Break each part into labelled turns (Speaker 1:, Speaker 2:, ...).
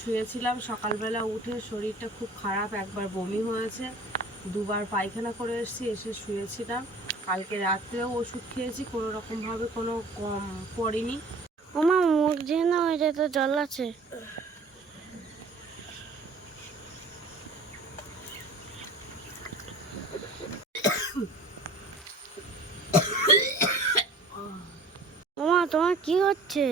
Speaker 1: শুয়েছিলাম। সকালবেলা উঠে শরীরটা খুব খারাপ, একবার বমি হয়েছে। দুবার পায়খানা করে এসেছি, এসে শুয়েছিলাম। কালকে রাত্রেও ওষুধ খেয়েছি কোনো রকমভাবে কোনো কম পড়েনি।
Speaker 2: ওমা, মুখ দিয়ে না ওইটা তো, জল আছে। ওমা, তোমার কি হচ্ছে?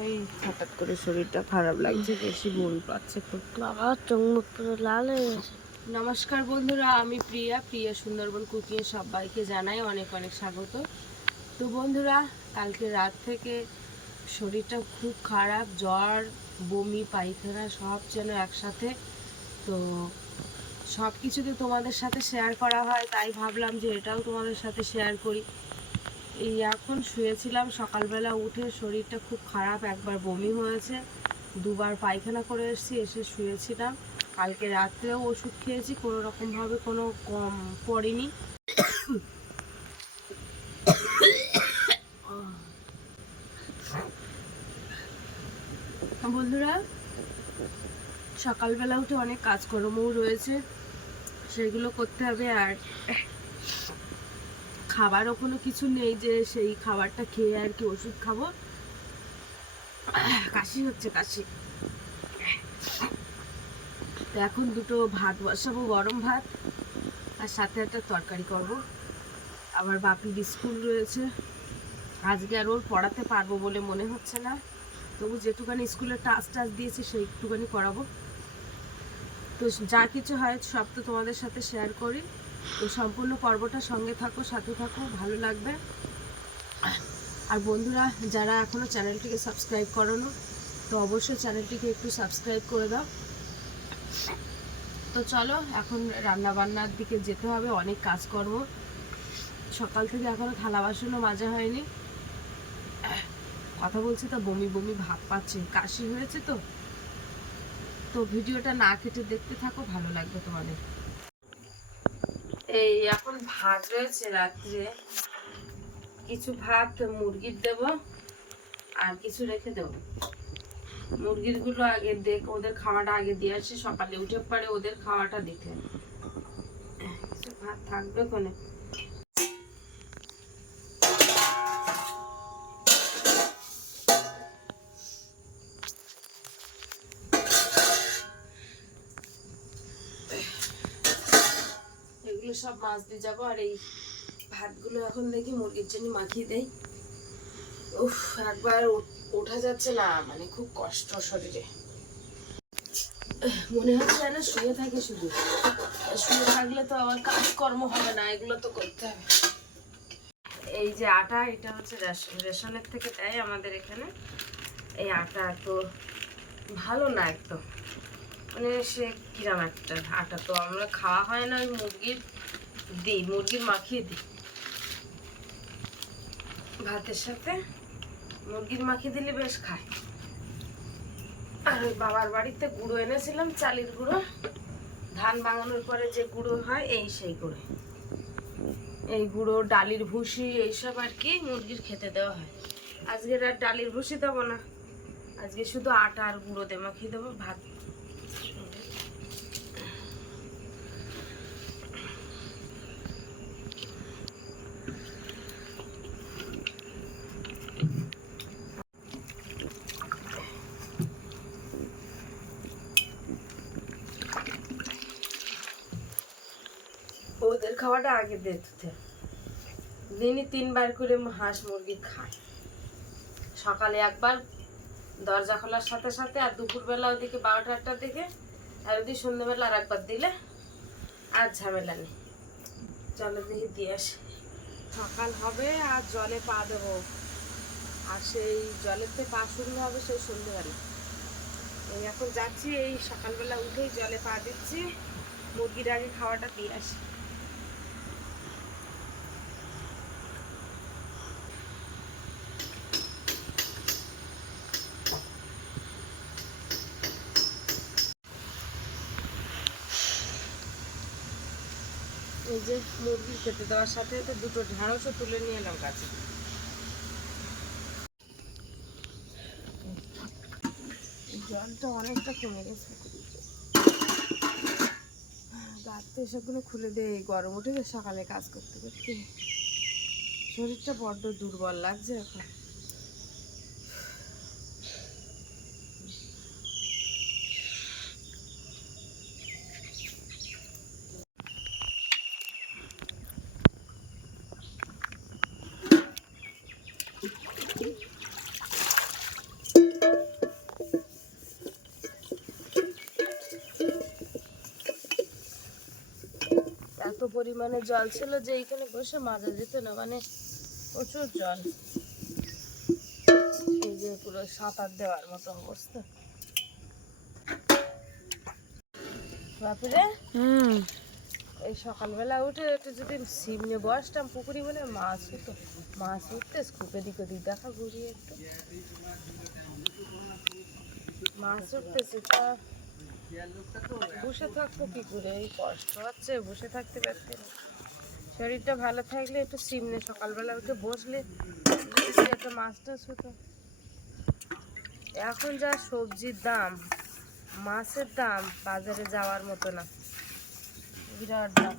Speaker 1: ওই হঠাৎ করে শরীরটা খারাপ লাগছে বেশি বমি পাচ্ছে খুব।
Speaker 2: বাবা চোখ পুরো লাল হয়ে গেছে।
Speaker 1: নমস্কার বন্ধুরা আমি প্রিয়া। প্রিয়া সুন্দরবন কুকিং সবাইকে জানাই অনেক অনেক স্বাগত। তো বন্ধুরা কালকে রাত থেকে শরীরটা খুব খারাপ জ্বর বমি পায়খানা সব যেন একসাথে। তো সব কিছুতে তোমাদের সাথে শেয়ার করা হয় তাই ভাবলাম যে এটাও তোমাদের সাথে শেয়ার করি। এই এখন শুয়েছিলাম, সকালবেলা উঠে শরীরটা খুব খারাপ, একবার বমি হয়েছে, দুবার পায়খানা করে এসেছি, এসে শুয়েছিলাম। কালকে রাত্রেও ওষুধ খেয়েছি, কোনো রকমভাবে কোনো কম পড়েনি। বন্ধুরা, সকালবেলা উঠে অনেক কাজকর্মও রয়েছে, সেগুলো করতে হবে আর খাবারও কোনো কিছু নেই যে সেই খাবারটা খেয়ে আর কি ওষুধ খাব। কাশি হচ্ছে, কাশি। এখন দুটো ভাত বসাবো, গরম ভাত, আর সাথে একটা তরকারি করব। আবার বাপির স্কুল রয়েছে। আজকে আর ওর পড়াতে পারব বলে মনে হচ্ছে না। তবু যেটুকানি স্কুলে টাচ টাচ দিয়েছে সেইটুকানি করাবো। তো যা কিছু হয় সব তো তোমাদের সাথে শেয়ার করি। তো সম্পূর্ণ পর্বটা সঙ্গে থাকো, সাথে থাকো, ভালো লাগবে। আর বন্ধুরা, যারা এখনও চ্যানেলটিকে সাবস্ক্রাইব করোনো, তো অবশ্যই চ্যানেলটিকে একটু সাবস্ক্রাইব করে দাও। তো চলো, এখন রান্না বান্নার দিকে যেতে হবে, অনেক কাজকর্ম। সকাল থেকে এখনও থালা বাসনও মাজা হয়নি। কথা বলছি তো, বমি বমি ভাব পাচ্ছে। কাশি হয়েছে তো? তো ভিডিওটা না কেটে দেখতে থাকো, ভালো লাগবে তোমাদের। এই এখন ভাত রয়েছে রাত্রে। কিছু ভাত মুরগির দেব আর কিছু রেখে দেব। মুরগিরগুলো আগে দেখ, ওদের খাওয়াটা আগে দিয়ে আসি, সকালে উঠে পরে ওদের খাওয়াটা দিতে। কিছু ভাত থাকবে কোনে? সব মাছ দিয়ে যাব, আর এই ভাতগুলো এখন দেখি মুরগির জন্য মাখিয়ে দেই। উফ, একবার ওঠা যাচ্ছে না মানে খুব কষ্ট শরীরে। মনে হচ্ছে যেন শুয়ে থাকে শুধু। শুয়ে থাকলে তো আবার কাজকর্ম হবে না, এগুলো তো করতে হবে। এই যে আটা, এটা হচ্ছে রেশন রেশনের থেকে দেয় আমাদের এখানে। এই আটা তো ভালো না একদম। মানে সে কিরাম একটা আটা তো, আমরা খাওয়া হয় না ওই মুরগির। দিই মুরগির মাখিয়ে দিই। ভাতের সাথে মুরগির মাখিয়ে দিলে বেশ খায়। আর ওই বাবার বাড়িতে গুঁড়ো এনেছিলাম, চালের গুঁড়ো। ধান ভাঙানোর পরে যে গুঁড়ো হয়, এই সেই গুঁড়ো। এই গুঁড়ো, ডালির ভুসি, এইসব আর কি মুরগির খেতে দেওয়া হয়। আজকের আর ডালির ভুসি দেবো না। আজকে শুধু আটা আর গুঁড়ো দিয়ে মাখিয়ে দেবো, ভাত ওদের খাওয়াটা আগে দিতে দিনই তিনবার করে হাঁস মুরগি খায়। সকালে একবার, দরজা খোলার সাথে সাথে আর দুপুরবেলা ওদিকে বারোটা একটার দিকে, আর ওদিকে সন্ধ্যেবেলা আর একবার দিলে আর ঝামেলা নেই। জলে দিয়ে দিয়ে আসে। সকাল হবে আর জলে পা দেবো। আর সেই জলেতে পা শুরু হবে সেই সন্ধ্যেবেলা। এই এখন যাচ্ছি, এই সকালবেলা উঠেই জলে পা দিচ্ছি। মুরগির আগে খাওয়াটা দিয়ে আসি। এই যে মুরগি খেতে দেওয়ার সাথে সাথে দুটো ঢেঁড়সও তুলে নিয়ে এলাম কাছে জলটা অনেকটা কমে গেছে। রাত্রে এসবগুলো খুলে দে গরম উঠে সকালে কাজ করতে করতে। শরীরটা বড্ড দুর্বল লাগছে এখন এত পরিমাণে জল ছিল যে এইখানে বসে মাজা যেত না মানে প্রচুর জল। এই যে পুরো সাঁতার দেওয়ার মতো অবস্থা। বাপুরে
Speaker 2: হুম।
Speaker 1: এই সকালবেলা উঠে একটু যদি সিম নিয়ে বসতাম পুকুরি বলে মাছ হতো। মাছ উঠতে স্কুপে দিক ওদিক দেখা ঘুরিয়ে একটু। মাছ উঠতেছে তা বসে থাকব কি করে? এই কষ্ট হচ্ছে, বসে থাকতে পারতে না। শরীরটা ভালো থাকলে একটু সিমনে সকালবেলা উঠে বসলে একটা মাছ টাছ হতো এখন যা সবজির দাম, মাছের দাম বাজারে যাওয়ার মতো না। বিরাট দাম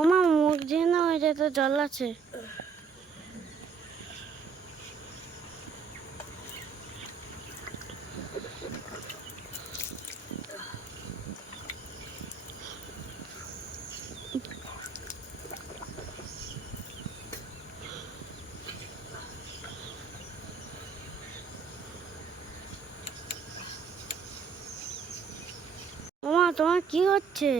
Speaker 2: ওমা মুখ দিয়ে তো জল আছে। তোমার কি হচ্ছে?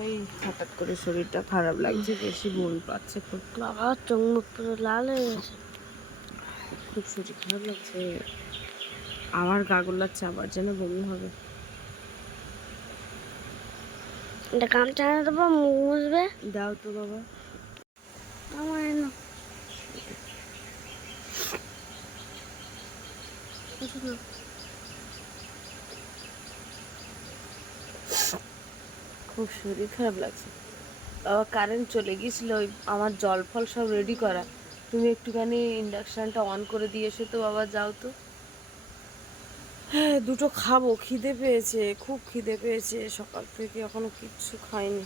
Speaker 1: ওই হঠাৎ করে শরীরটা খারাপ লাগছে বেশি বল পাচ্ছে খুব।
Speaker 2: বাবা চোখ মুখ পুরো লাল হয়ে গেছে।
Speaker 1: খুব শরীর খারাপ লাগছে। আবার গা গোলাচ্ছে আবার যেন বমি হবে।
Speaker 2: এটা গামছা এনে দেবো মুখ মুছবে।
Speaker 1: দাও তো বাবা।
Speaker 2: আমার এনো
Speaker 1: খুব শরীর খারাপ লাগছে। বাবা কারেন্ট চলে গিয়েছিল, ওই আমার জল ফল সব রেডি করা। তুমি একটুখানি ইন্ডাকশানটা অন করে দিয়ে এসো তো বাবা, যাও তো। হ্যাঁ দুটো খাব, খিদে পেয়েছে, খুব খিদে পেয়েছে, সকাল থেকে এখনও কিচ্ছু খাইনি।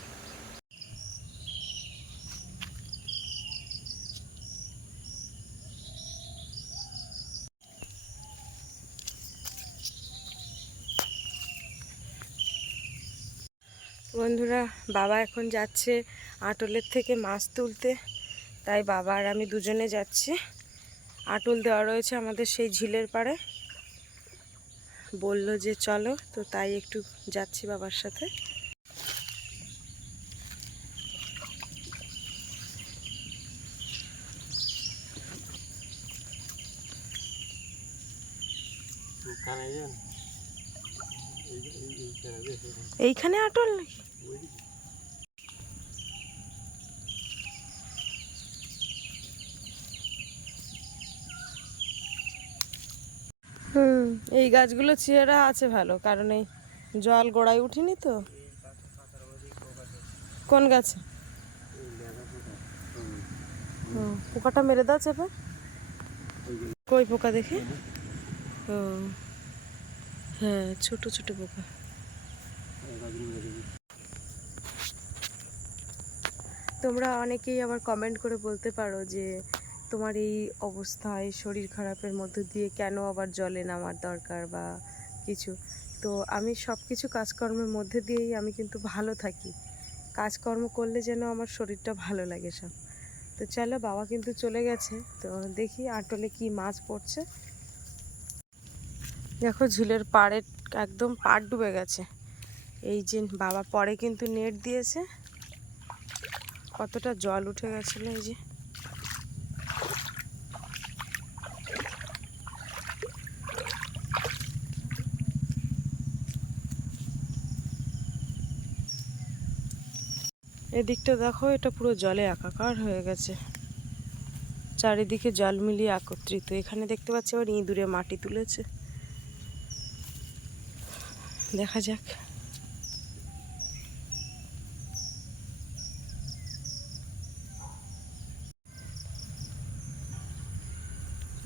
Speaker 1: বন্ধুরা বাবা এখন যাচ্ছে আটলের থেকে মাছ তুলতে তাই বাবা আর আমি দুজনে যাচ্ছি আটল দেওয়া রয়েছে আমাদের সেই ঝিলের পাড়ে বলল যে চলো তো তাই একটু যাচ্ছি বাবার সাথে এইখানে আটল নাকি এই গাছগুলো চেহারা আছে ভালো, কারণ এই জল গোড়ায় উঠিনি তো। কোন গাছে? পোকাটা মেরে দাও চেপে। কই পোকা দেখি? ও হ্যাঁ ছোট ছোট পোকা। তোমরা অনেকেই আবার কমেন্ট করে বলতে পারো যে, তোমার এই অবস্থায় শরীর খারাপের মধ্য দিয়ে কেন আবার জলে নামার দরকার বা কিছু? তো আমি সব কিছু কাজকর্মের মধ্যে দিয়েই আমি কিন্তু ভালো থাকি। কাজকর্ম করলে যেন আমার শরীরটা ভালো লাগে সব। তো চলো, বাবা কিন্তু চলে গেছে। তো দেখি আটলে কি মাছ পড়ছে। দেখো, ঝিলের পাড়ে একদম পাড় ডুবে গেছে। এই যে বাবা পরে কিন্তু নেট দিয়েছে। কতটা জল উঠে গেছিল এই যে। এদিকটা দেখো, এটা পুরো জলে একাকার হয়ে গেছে। চারিদিকে জল মিলিয়ে একত্রিত। এখানে দেখতে পাচ্ছি আবার ইঁদুরে মাটি তুলেছে। দেখা যাক।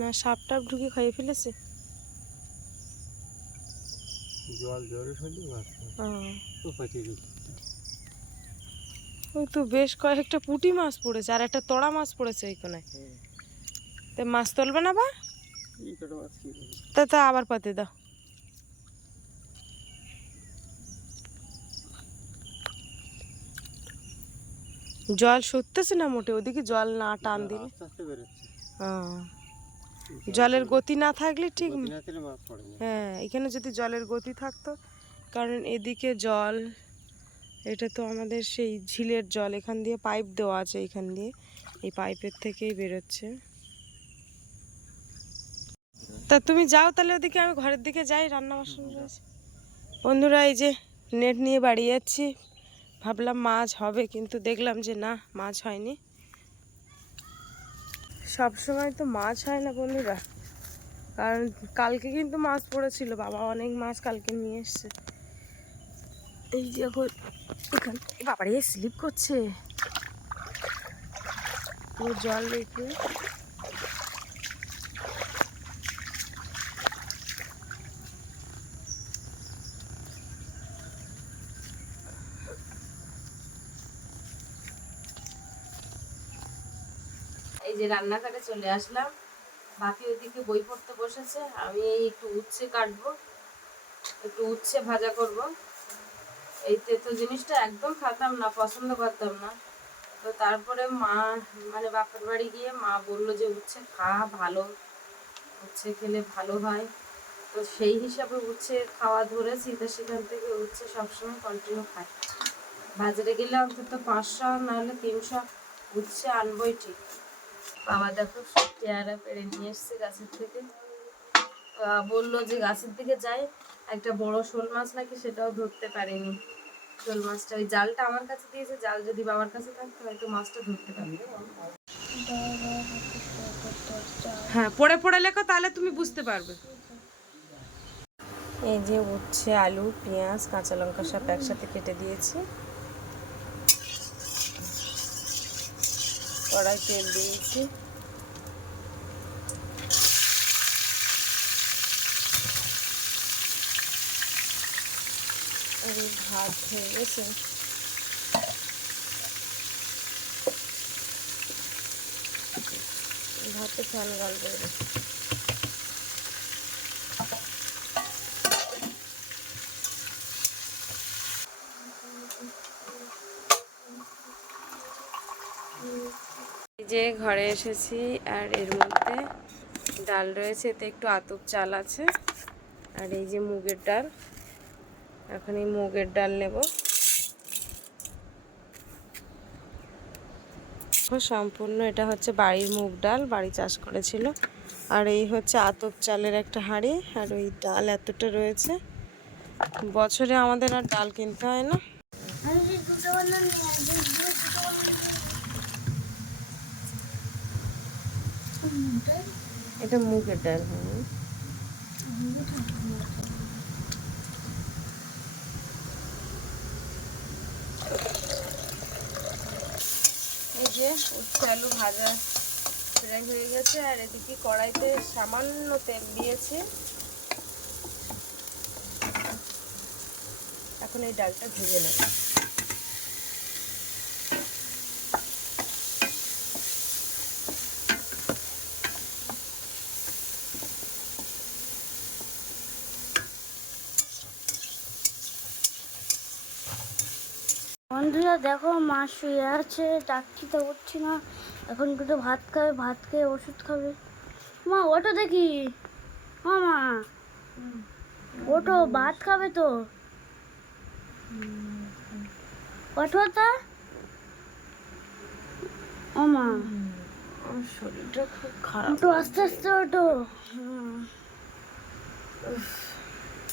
Speaker 1: না সাপ টাপ ঢুকে খাইয়ে ফেলেছে?
Speaker 3: জল জোরে হলে
Speaker 1: ও,
Speaker 3: তো
Speaker 1: ওই তো বেশ কয়েকটা পুঁটি মাছ পড়েছে আর একটা তোড়া মাছ পড়েছে ওই কোনায়। তা মাছ তুলবে না বা?
Speaker 3: এই কটা মাছ কি করব?
Speaker 1: তা তা আবার পাতে দাও। জল সরতেছে না মোটে ওদিকে জল না টান দিলে। হ্যাঁ। জলের গতি না থাকলে ঠিক হ্যাঁ এখানে যদি জলের গতি থাকতো কারণ এদিকে জল এটা তো আমাদের সেই ঝিলের জল এখান দিয়ে পাইপ দেওয়া আছে এখান দিয়ে। এই পাইপের থেকেই বেরোচ্ছে। তা তুমি যাও তাহলে ওদিকে আমি ঘরের দিকে যাই রান্না বাসন রয়েছে। বন্ধুরা এই যে নেট নিয়ে বাড়ি যাচ্ছি। ভাবলাম মাছ হবে কিন্তু দেখলাম যে না মাছ হয়নি। সব সময় তো মাছ হয় না বন্ধুরা। কারণ কালকে কিন্তু মাছ পড়েছিল, বাবা অনেক মাছ কালকে নিয়ে এসছে। এই যে এখন বাবার এ স্লিপ করছে। পুরো জল রেখে যে রান্নাঘরে চলে আসলাম, বাকি ওইদিকে বই পড়তে বসেছে, আমি একটু উচ্ছে কাটবো, একটু উচ্ছে ভাজা করব। এই তেতো জিনিসটা একদম খাতাম না, পছন্দ করতাম না। তো তারপরে মা মানে বাপের বাড়ি গিয়ে মা বলল যে উচ্ছে খা ভালো, উচ্ছে খেলে ভালো হয়। তো সেই হিসাবে উচ্ছে খাওয়া ধরেছি, তো সেখান থেকে উচ্ছে সবসময় কন্টিনিউ খাই। বাজারে গেলে অন্তত পাঁচশো, নাহলে তিনশো উচ্ছে আনবই ঠিক। বাবা দেখো সব পেয়ারা পেড়ে নিয়ে এসছে গাছের থেকে। বলল যে গাছের দিকে যাই একটা বড় শোল মাছ নাকি সেটাও ধরতে পারিনি। শোল মাছটা ওই জালটা আমার কাছে দিয়েছে জাল যদি বাবার কাছে থাকতো হয়তো মাছটা ধরতে পারবে হ্যাঁ পড়ে পড়ে লেখো তাহলে তুমি বুঝতে পারবে। এই যে উচ্ছে আলু পেঁয়াজ কাঁচা লঙ্কা সব একসাথে কেটে দিয়েছি। কড়াই তেল দিয়েছি। ভাত হয়ে গেছে। ভাতে ফ্যান গাল করে যে ঘরে এসেছি আর এর মধ্যে ডাল রয়েছে, এতে একটু আতপ চাল আছে আর এই যে মুগের ডাল। এখন এই মুগের ডাল নেব। সম্পূর্ণ এটা হচ্ছে বাড়ির মুগ ডাল, বাড়ি চাষ করেছিল। আর এই হচ্ছে আতপ চালের একটা হাঁড়ি আর ওই ডাল এতটা রয়েছে। বছরে আমাদের আর ডাল কিনতে হয় না
Speaker 2: আমি যে দুটো বানান দুটো বানান
Speaker 1: এটা মুগের ডাল উচ্ছে আলু ভাজা প্রায় হয়ে গেছে, আর এদিকে কড়াইতে সামান্য তেল দিয়েছি। এখন এই ডালটা ভেজে নেব।
Speaker 2: বন্ধুরা দেখো মা শুয়ে আছে ডাকছি তো উঠছি না। এখন দুটো ভাত খাবে ভাত খেয়ে ওষুধ খাবে। মা ওটো দেখি। হ্যাঁ মা। ওটো ভাত খাবে তো। ওঠো তা। ও মা।
Speaker 1: শরীরটা খুব খারাপ
Speaker 2: একটু আস্তে আস্তে ওঠো। হুম।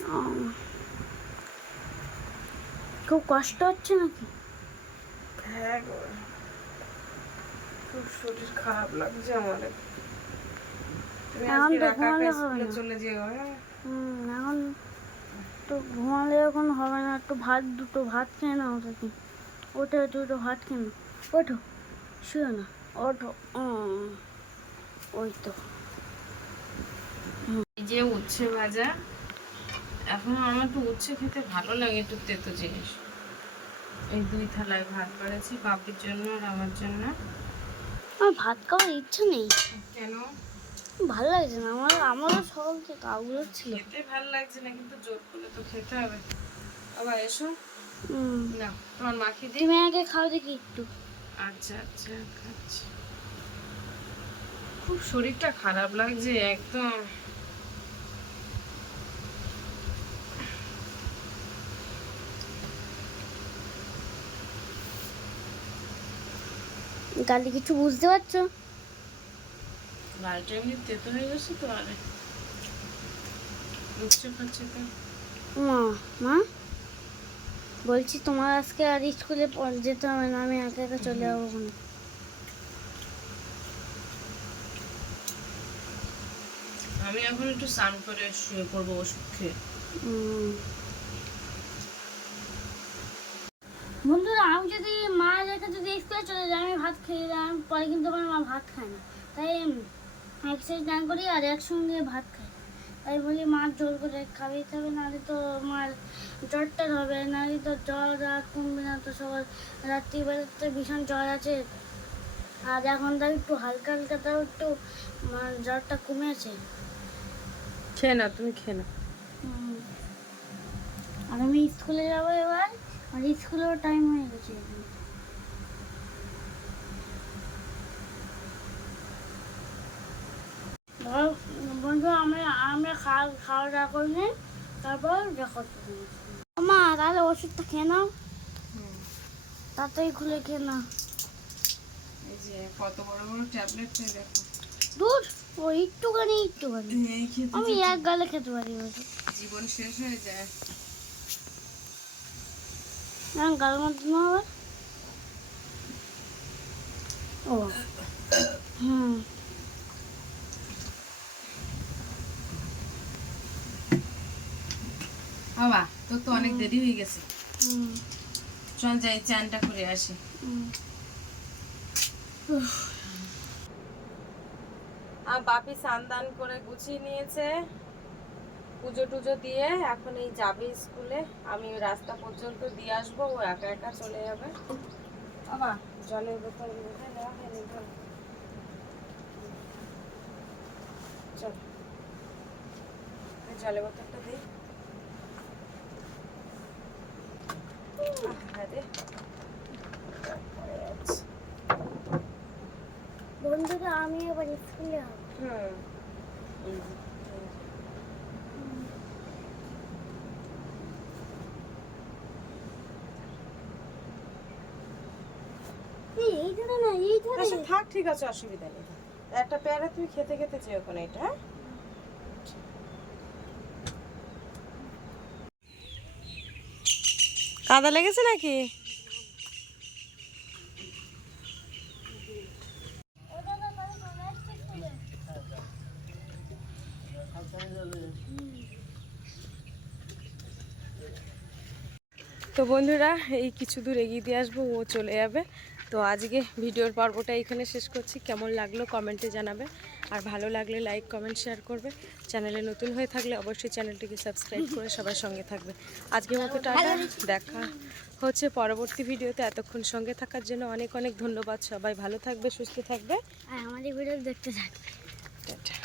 Speaker 2: ও। খুব কষ্ট হচ্ছে নাকি?
Speaker 1: হ্যাঁ গো। খুব শরীর খারাপ লাগছে আমার তুমি আজকে
Speaker 2: তো
Speaker 1: স্কুলে চলে যেও হ্যাঁ।
Speaker 2: হুম এখন তো ঘুমালে এখন হবে না। একটু ভাত দুটো ভাত খেয়ে নাও দেখি ওঠো দুটো ভাত খেয়ে নাও। ওঠো শুয়ে না। ওঠো ওই তো।
Speaker 1: যে উচ্ছে ভাজা। এখন আমার একটু উচ্ছে খেতে ভালো লাগে একটু তেতো জিনিস। এই দুই থালায় ভাত বাড়াচ্ছি বাপির জন্য আর আমার জন্য।
Speaker 2: আমার ভাত খাওয়ার ইচ্ছে নেই।
Speaker 1: কেন?
Speaker 2: ভালো লাগছে না আমার আমারও সকলকে কাউগুলো ছিল।
Speaker 1: খেতে ভালো লাগছে না কিন্তু জোর করলে তো খেতে হবে। বাবা এসো। না তোমার মাখি দিই।
Speaker 2: তুমি আগে খাও দেখি একটু।
Speaker 1: আচ্ছা আচ্ছা খাচ্ছি খুব শরীরটা খারাপ লাগছে একদম।
Speaker 2: গালি কিছু বুঝতে পারছ?
Speaker 1: লালটা এমনি তেতো হয়ে গেছে তো আরে। উচ্ছে খাচ্ছে তো
Speaker 2: মা মা? বলছি তোমার আজকে আর স্কুলে যেতে হবে না আমি একা একা চলে যাব ওখানে
Speaker 1: আমি এখন একটু স্নান করে শুয়ে পড়ব ওষুধ খেয়ে
Speaker 2: হুম। বন্ধুরা আমি যদি মা রেখে যদি স্কুলে চলে যাই আমি ভাত খেয়ে যাই পরে কিন্তু আমার মা ভাত খায় না। তাই এক্সারসাইজ না করি আর একসঙ্গে ভাত খাই। তাই বলি মা জোর করে খাবে খাবে নাহলে তো মার জ্বরটা হবে নাহলে তো জ্বর আর কমবে না তো সবার রাত্রিবেলাতে ভীষণ জ্বর আছে। আর এখন তাও একটু হালকা হালকা তাও একটু মার জ্বরটা কমেছে।
Speaker 1: খেয়ে না তুমি খেয়ে না
Speaker 2: আর আমি স্কুলে যাব এবার। আর স্কুলেও টাইম হয়ে গেছে। বন্ধু আমরা আমরা খাওয়া খাওয়া দাওয়া করে নিই তারপর দেখা মা তাহলে ওষুধটা খেয়ে নাও। তাড়াতাড়ি খুলে খেয়ে নাও।
Speaker 1: এই যে কত বড় বড় ট্যাবলেট দেখো।
Speaker 2: দূর ও একটুখানি একটুখানি। আমি এক গালে খেতে পারি
Speaker 1: জীবন শেষ হয়ে যায়।
Speaker 2: গাল মধ্যে আবার ও হুম
Speaker 1: বাবা তোর তো অনেক দেরি হয়ে গেছে
Speaker 2: হুম
Speaker 1: চল যাই চানটা করে আসি আর বাপি স্নান দান করে গুছিয়ে নিয়েছে পুজো টুজো দিয়ে এখন এই যাবে স্কুলে। আমি রাস্তা পর্যন্ত দিয়ে আসব ও একা একা চলে যাবে। বাবা। জলের বোতল মুখে নেওয়া হয়নি চল। জলের বোতলটা দিই হ্যাঁ।
Speaker 2: বন্ধুরা আমি এবার স্কুলে
Speaker 1: হুম। থাক, ঠিক আছে, অসুবিধা নেই। একটা পেয়ারা তুমি খেতে খেতে চেয়ে ওখানে এটা হ্যাঁ? কাদা লেগেছে নাকি? তো বন্ধুরা, এই কিছু দূর এগিয়ে দিয়ে আসব, ও চলে যাবে। তো আজকে ভিডিওর পর্বটা এখানে শেষ করছি। কেমন লাগল কমেন্টে জানাবে। আর ভালো লাগলে লাইক কমেন্ট শেয়ার করবে। চ্যানেলে নতুন হয়ে থাকলে অবশ্যই চ্যানেলটিকে সাবস্ক্রাইব করে সবার সঙ্গে থাকবে। আজকের মতো টাটা। দেখা হচ্ছে পরবর্তী ভিডিওতে। এতক্ষণ সঙ্গে থাকার জন্য অনেক অনেক ধন্যবাদ। সবাই ভালো থাকবে সুস্থ থাকবে।
Speaker 2: আর আমাদের ভিডিও দেখতে থাকবে।
Speaker 1: টাটা।